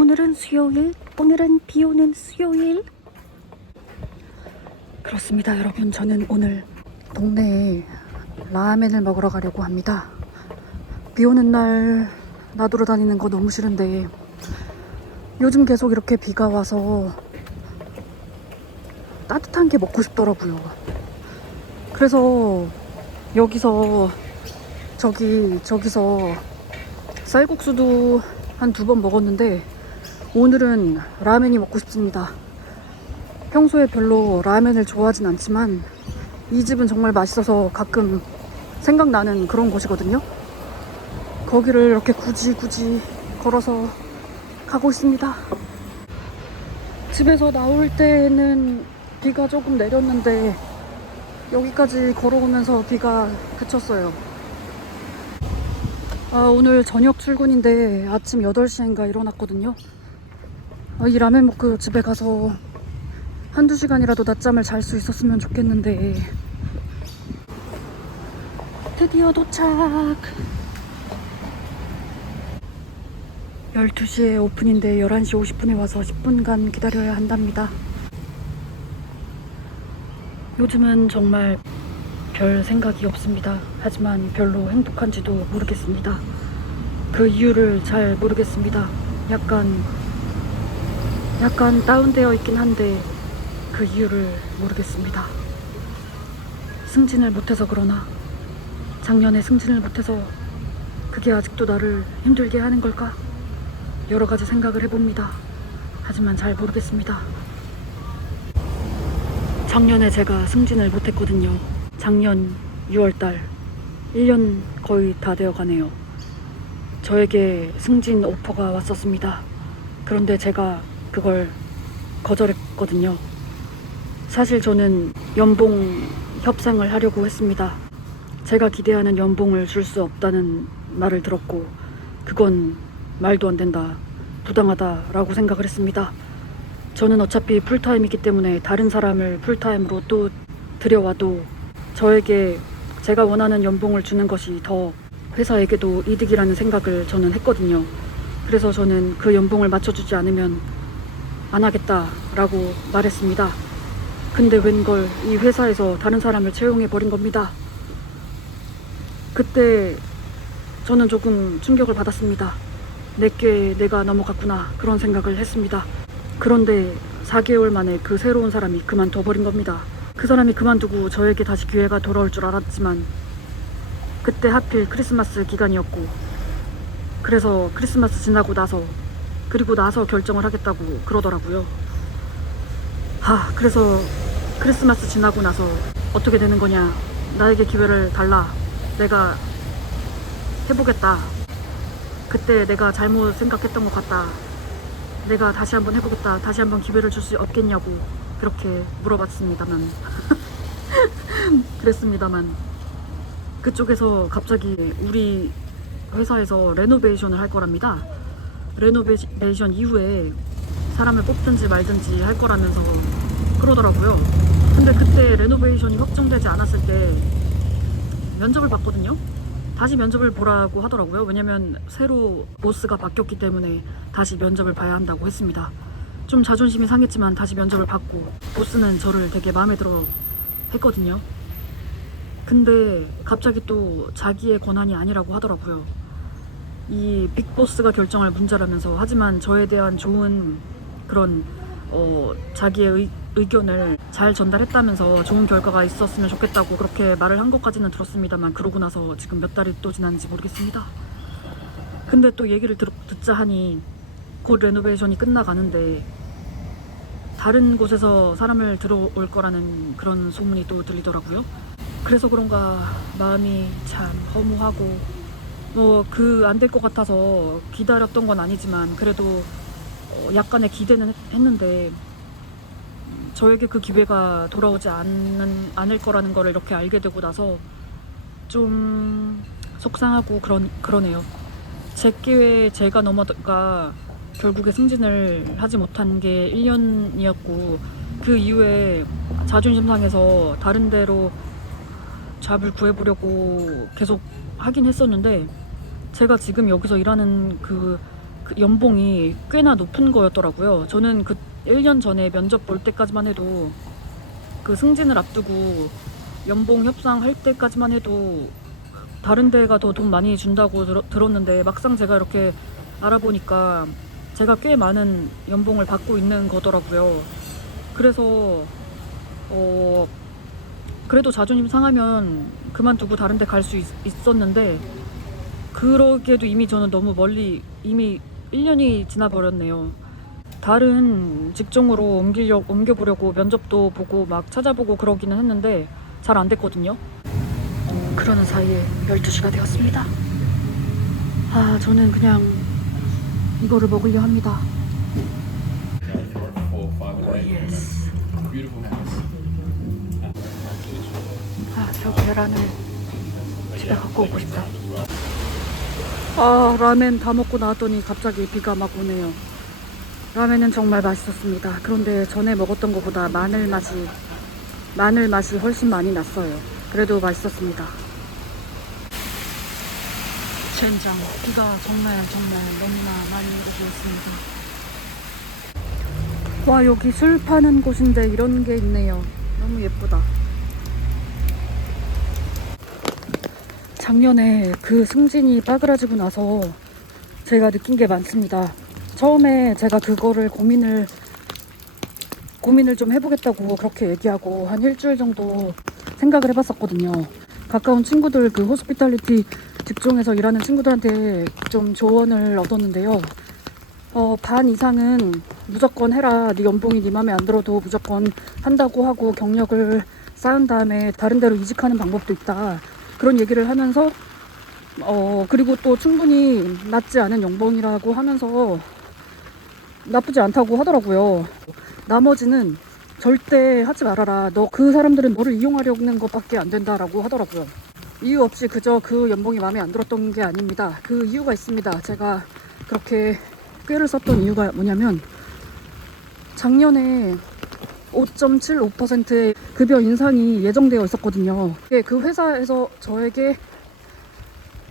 오늘은 수요일, 오늘은 비 오는 수요일. 그렇습니다, 여러분. 저는 오늘 동네에 라멘을 먹으러 가려고 합니다. 비 오는 날 나돌아 다니는 거 너무 싫은데 요즘 계속 이렇게 비가 와서 따뜻한 게 먹고 싶더라고요. 그래서 여기서 저기서 쌀국수도 한 2번 먹었는데 오늘은 라멘이 먹고 싶습니다. 평소에 별로 라멘을 좋아하진 않지만 이 집은 정말 맛있어서 가끔 생각나는 그런 곳이거든요. 거기를 이렇게 굳이 걸어서 가고 있습니다. 집에서 나올 때는 비가 조금 내렸는데 여기까지 걸어오면서 비가 그쳤어요. 오늘 저녁 출근인데 아침 8시인가 일어났거든요. 이 라멘 먹고 집에 가서 한두 시간이라도 낮잠을 잘 수 있었으면 좋겠는데 드디어 도착. 12시에 오픈인데 11시 50분에 와서 10분간 기다려야 한답니다. 요즘은 정말 별 생각이 없습니다. 하지만 별로 행복한지도 모르겠습니다. 그 이유를 잘 모르겠습니다. 약간 다운되어 있긴 한데 그 이유를 모르겠습니다. 승진을 못해서 그러나, 작년에 승진을 못해서 그게 아직도 나를 힘들게 하는 걸까? 여러 가지 생각을 해봅니다. 하지만 잘 모르겠습니다. 작년에 제가 승진을 못했거든요. 작년 6월달 1년 거의 다 되어 가네요. 저에게 승진 오퍼가 왔었습니다. 그런데 제가 그걸 거절했거든요. 사실 저는 연봉 협상을 하려고 했습니다. 제가 기대하는 연봉을 줄 수 없다는 말을 들었고 그건 말도 안 된다, 부당하다라고 생각을 했습니다. 저는 어차피 풀타임이기 때문에 다른 사람을 풀타임으로 또 들여와도 저에게 제가 원하는 연봉을 주는 것이 더 회사에게도 이득이라는 생각을 저는 했거든요. 그래서 저는 그 연봉을 맞춰주지 않으면 안 하겠다라고 말했습니다. 근데 웬걸 이 회사에서 다른 사람을 채용해버린 겁니다. 그때 저는 조금 충격을 받았습니다. 내게 내가 넘어갔구나, 그런 생각을 했습니다. 그런데 4개월 만에 그 새로운 사람이 그만둬버린 겁니다. 그 사람이 그만두고 저에게 다시 기회가 돌아올 줄 알았지만 그때 하필 크리스마스 기간이었고, 그래서 크리스마스 지나고 나서 결정을 하겠다고 그러더라고요. 그래서 크리스마스 지나고 나서 어떻게 되는 거냐, 나에게 기회를 달라, 내가 해보겠다, 그때 내가 잘못 생각했던 것 같다, 내가 다시 한번 해보겠다, 다시 한번 기회를 줄 수 없겠냐고 그렇게 물어봤습니다만 그랬습니다만 그쪽에서 갑자기 우리 회사에서 레노베이션을 할 거랍니다. 레노베이션 이후에 사람을 뽑든지 말든지 할 거라면서 그러더라고요. 근데 그때 레노베이션이 확정되지 않았을 때 면접을 봤거든요. 다시 면접을 보라고 하더라고요. 왜냐면 새로 보스가 바뀌었기 때문에 다시 면접을 봐야 한다고 했습니다. 좀 자존심이 상했지만 다시 면접을 받고, 보스는 저를 되게 마음에 들어 했거든요. 근데 갑자기 또 자기의 권한이 아니라고 하더라고요. 이 빅보스가 결정할 문제라면서, 하지만 저에 대한 좋은 그런 자기의 의견을 잘 전달했다면서 좋은 결과가 있었으면 좋겠다고 그렇게 말을 한 것까지는 들었습니다만, 그러고 나서 지금 몇 달이 또 지났는지 모르겠습니다. 근데 또 얘기를 듣자 하니 곧 레노베이션이 끝나가는데 다른 곳에서 사람을 들어올 거라는 그런 소문이 또 들리더라고요. 그래서 그런가 마음이 참 허무하고, 안 될 것 같아서 기다렸던 건 아니지만 그래도 약간의 기대는 했는데 저에게 그 기회가 돌아오지 않을 거라는 거를 이렇게 알게 되고 나서 좀 속상하고 그러네요. 제 기회에 제가 넘어가 결국에 승진을 하지 못한 게 1년이었고 그 이후에 자존심 상해서 다른 데로 잡을 구해보려고 계속 하긴 했었는데, 제가 지금 여기서 일하는 그 그 연봉이 꽤나 높은 거였더라고요. 저는 그 1년 전에 면접 볼 때까지만 해도 그 승진을 앞두고 연봉 협상할 때까지만 해도 다른 데가 더 돈 많이 준다고 들었는데 막상 제가 이렇게 알아보니까 제가 꽤 많은 연봉을 받고 있는 거더라고요. 그래서 그래도 자존심 상하면 그만두고 다른 데 갈 수 있었는데 그러기에도 이미 저는 너무 멀리 이미 1년이 지나버렸네요. 다른 직종으로 옮겨보려고 면접도 보고 막 찾아보고 그러기는 했는데 잘 안 됐거든요. 그러는 사이에 12시가 되었습니다. 아, 저는 그냥 이거를 먹으려 합니다. 예스. 아, 결국 계란을 집에 갖고 오고 싶다. 아, 라멘 다 먹고 나왔더니 갑자기 비가 막 오네요. 라멘은 정말 맛있었습니다. 그런데 전에 먹었던 것보다 마늘 맛이 훨씬 많이 났어요. 그래도 맛있었습니다. 젠장, 비가 정말 너무나 많이 오고 있습니다. 와, 여기 술 파는 곳인데 이런 게 있네요. 너무 예쁘다. 작년에 그 승진이 빠그라지고 나서 제가 느낀 게 많습니다. 처음에 제가 그거를 고민을 좀 해보겠다고 그렇게 얘기하고 한 일주일 정도 생각을 해봤었거든요. 가까운 친구들, 그 호스피탈리티 직종에서 일하는 친구들한테 좀 조언을 얻었는데요. 반 이상은 무조건 해라. 네 연봉이 네 맘에 안 들어도 무조건 한다고 하고 경력을 쌓은 다음에 다른 데로 이직하는 방법도 있다. 그런 얘기를 하면서 그리고 또 충분히 낮지 않은 연봉이라고 하면서 나쁘지 않다고 하더라고요. 나머지는 절대 하지 말아라. 너 그 사람들은 너를 이용하려는 것밖에 안 된다라고 하더라고요. 이유 없이 그저 그 연봉이 마음에 안 들었던 게 아닙니다. 그 이유가 있습니다. 제가 그렇게 꾀를 썼던 이유가 뭐냐면 작년에 5.75%의 급여 인상이 예정되어 있었거든요. 그 회사에서 저에게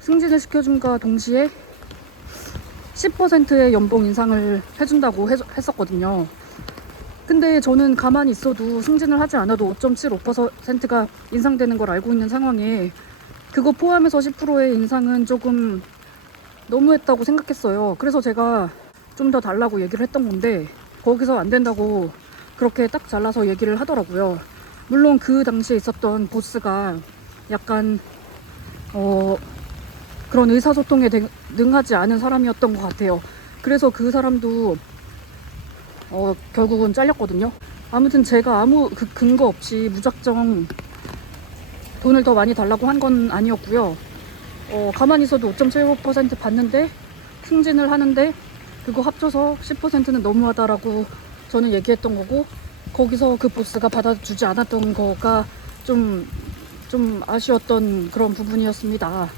승진을 시켜줌과 동시에 10%의 연봉 인상을 해준다고 했었거든요. 근데 저는 가만히 있어도 승진을 하지 않아도 5.75%가 인상되는 걸 알고 있는 상황에 그거 포함해서 10%의 인상은 조금 너무했다고 생각했어요. 그래서 제가 좀 더 달라고 얘기를 했던 건데 거기서 안 된다고 그렇게 딱 잘라서 얘기를 하더라고요. 물론 그 당시에 있었던 보스가 약간 그런 의사소통에 능하지 않은 사람이었던 것 같아요. 그래서 그 사람도 결국은 잘렸거든요. 아무튼 제가 아무 근거 없이 무작정 돈을 더 많이 달라고 한 건 아니었고요. 가만히 있어도 5.75% 받는데 승진을 하는데 그거 합쳐서 10%는 너무하다라고 저는 얘기했던 거고, 거기서 그 보스가 받아주지 않았던 거가 좀 아쉬웠던 그런 부분이었습니다.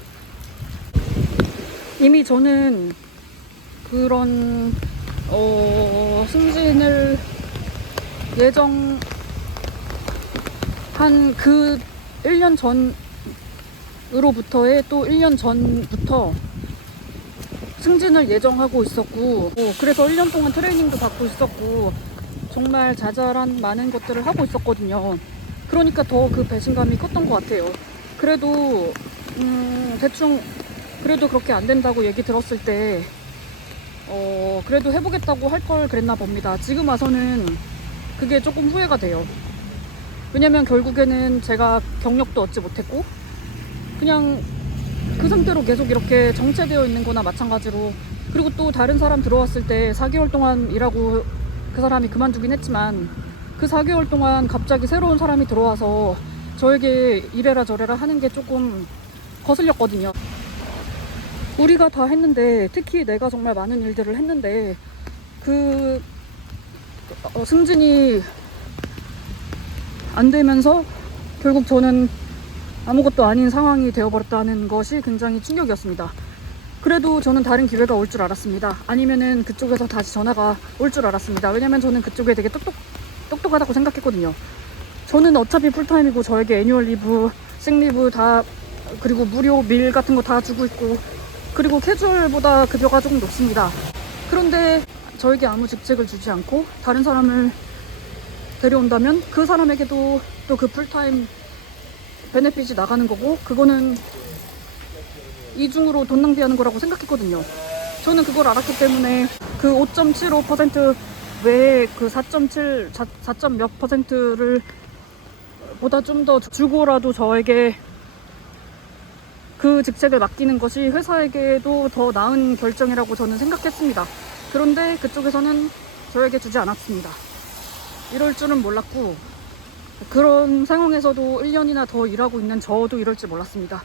이미 저는 그런 승진을 예정한 그 1년 전으로부터의 또 1년 전부터 승진을 예정하고 있었고, 그래서 1년 동안 트레이닝도 받고 있었고 정말 자잘한 많은 것들을 하고 있었거든요. 그러니까 더 그 배신감이 컸던 것 같아요. 그래도 대충 그래도 그렇게 안 된다고 얘기 들었을 때 그래도 해보겠다고 할 걸 그랬나 봅니다. 지금 와서는 그게 조금 후회가 돼요. 왜냐면 결국에는 제가 경력도 얻지 못했고 그냥 그 상태로 계속 이렇게 정체되어 있는 거나 마찬가지로, 그리고 또 다른 사람 들어왔을 때 4개월 동안 일하고 그 사람이 그만두긴 했지만 그 4개월 동안 갑자기 새로운 사람이 들어와서 저에게 이래라 저래라 하는 게 조금 거슬렸거든요. 우리가 다 했는데, 특히 내가 정말 많은 일들을 했는데 그 승진이 안 되면서 결국 저는 아무것도 아닌 상황이 되어버렸다는 것이 굉장히 충격이었습니다. 그래도 저는 다른 기회가 올 줄 알았습니다. 아니면은 그쪽에서 다시 전화가 올 줄 알았습니다. 왜냐면 저는 그쪽에 되게 똑똑하다고 생각했거든요. 저는 어차피 풀타임이고 저에게 애뉴얼 리브, 생리브 다, 그리고 무료 밀 같은 거 다 주고 있고, 그리고 캐주얼보다 급여가 조금 높습니다. 그런데 저에게 아무 직책을 주지 않고 다른 사람을 데려온다면 그 사람에게도 또 그 풀타임 베네핏이 나가는 거고, 그거는 이중으로 돈 낭비하는 거라고 생각했거든요. 저는 그걸 알았기 때문에 그 5.75% 외에 그 4점 몇 퍼센트를 보다 좀 더 주고라도 저에게 그 직책을 맡기는 것이 회사에게도 더 나은 결정이라고 저는 생각했습니다. 그런데 그쪽에서는 저에게 주지 않았습니다. 이럴 줄은 몰랐고, 그런 상황에서도 1년이나 더 일하고 있는 저도 이럴 줄 몰랐습니다.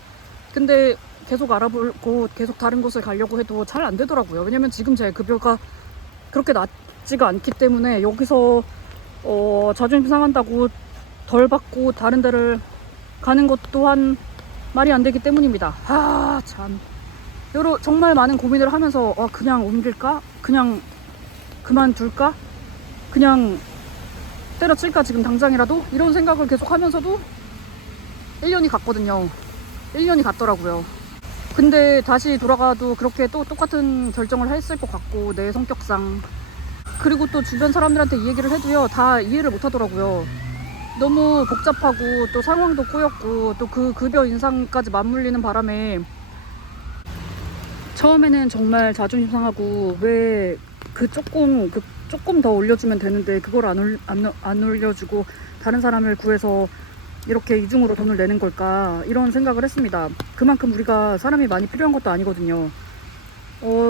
근데 계속 알아보고 계속 다른 곳을 가려고 해도 잘 안 되더라고요. 왜냐면 지금 제 급여가 그렇게 낮지가 않기 때문에 여기서 자존심 상한다고 덜 받고 다른 데를 가는 것 또한 말이 안 되기 때문입니다. 참. 정말 많은 고민을 하면서 그냥 옮길까? 그냥 그만둘까? 그냥 때려칠까? 지금 당장이라도? 이런 생각을 계속 하면서도 1년이 갔거든요. 1년이 갔더라고요. 근데 다시 돌아가도 그렇게 또 똑같은 결정을 했을 것 같고, 내 성격상. 그리고 또 주변 사람들한테 이 얘기를 해도요, 다 이해를 못 하더라고요. 너무 복잡하고 또 상황도 꼬였고 또 그 급여 인상까지 맞물리는 바람에 처음에는 정말 자존심 상하고, 왜 조금 더 올려주면 되는데 그걸 안 올려주고 다른 사람을 구해서 이렇게 이중으로 돈을 내는 걸까, 이런 생각을 했습니다. 그만큼 우리가 사람이 많이 필요한 것도 아니거든요.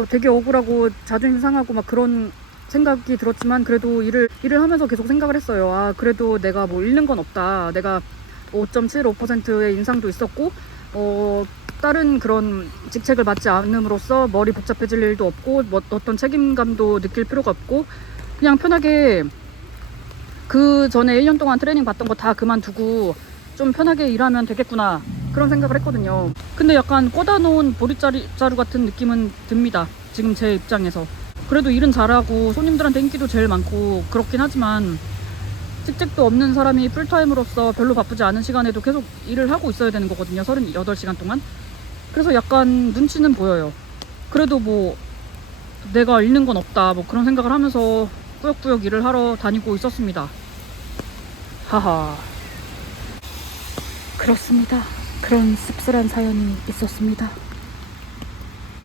되게 억울하고 자존심 상하고 막 그런 생각이 들었지만, 그래도 일을 하면서 계속 생각을 했어요. 그래도 내가 뭐 잃는 건 없다. 내가 5.75%의 인상도 있었고, 다른 그런 직책을 맡지 않음으로써 머리 복잡해질 일도 없고, 어떤 책임감도 느낄 필요가 없고, 그냥 편하게 그 전에 1년 동안 트레이닝 받던 거 다 그만두고 좀 편하게 일하면 되겠구나, 그런 생각을 했거든요. 근데 약간 꽂아 놓은 보릿자루 같은 느낌은 듭니다, 지금 제 입장에서. 그래도 일은 잘하고 손님들한테 인기도 제일 많고 그렇긴 하지만, 직책도 없는 사람이 풀타임으로서 별로 바쁘지 않은 시간에도 계속 일을 하고 있어야 되는 거거든요, 38시간 동안. 그래서 약간 눈치는 보여요. 그래도 뭐 내가 잃는 건 없다, 뭐 그런 생각을 하면서 꾸역꾸역 일을 하러 다니고 있었습니다. 하하. 그렇습니다. 그런 씁쓸한 사연이 있었습니다.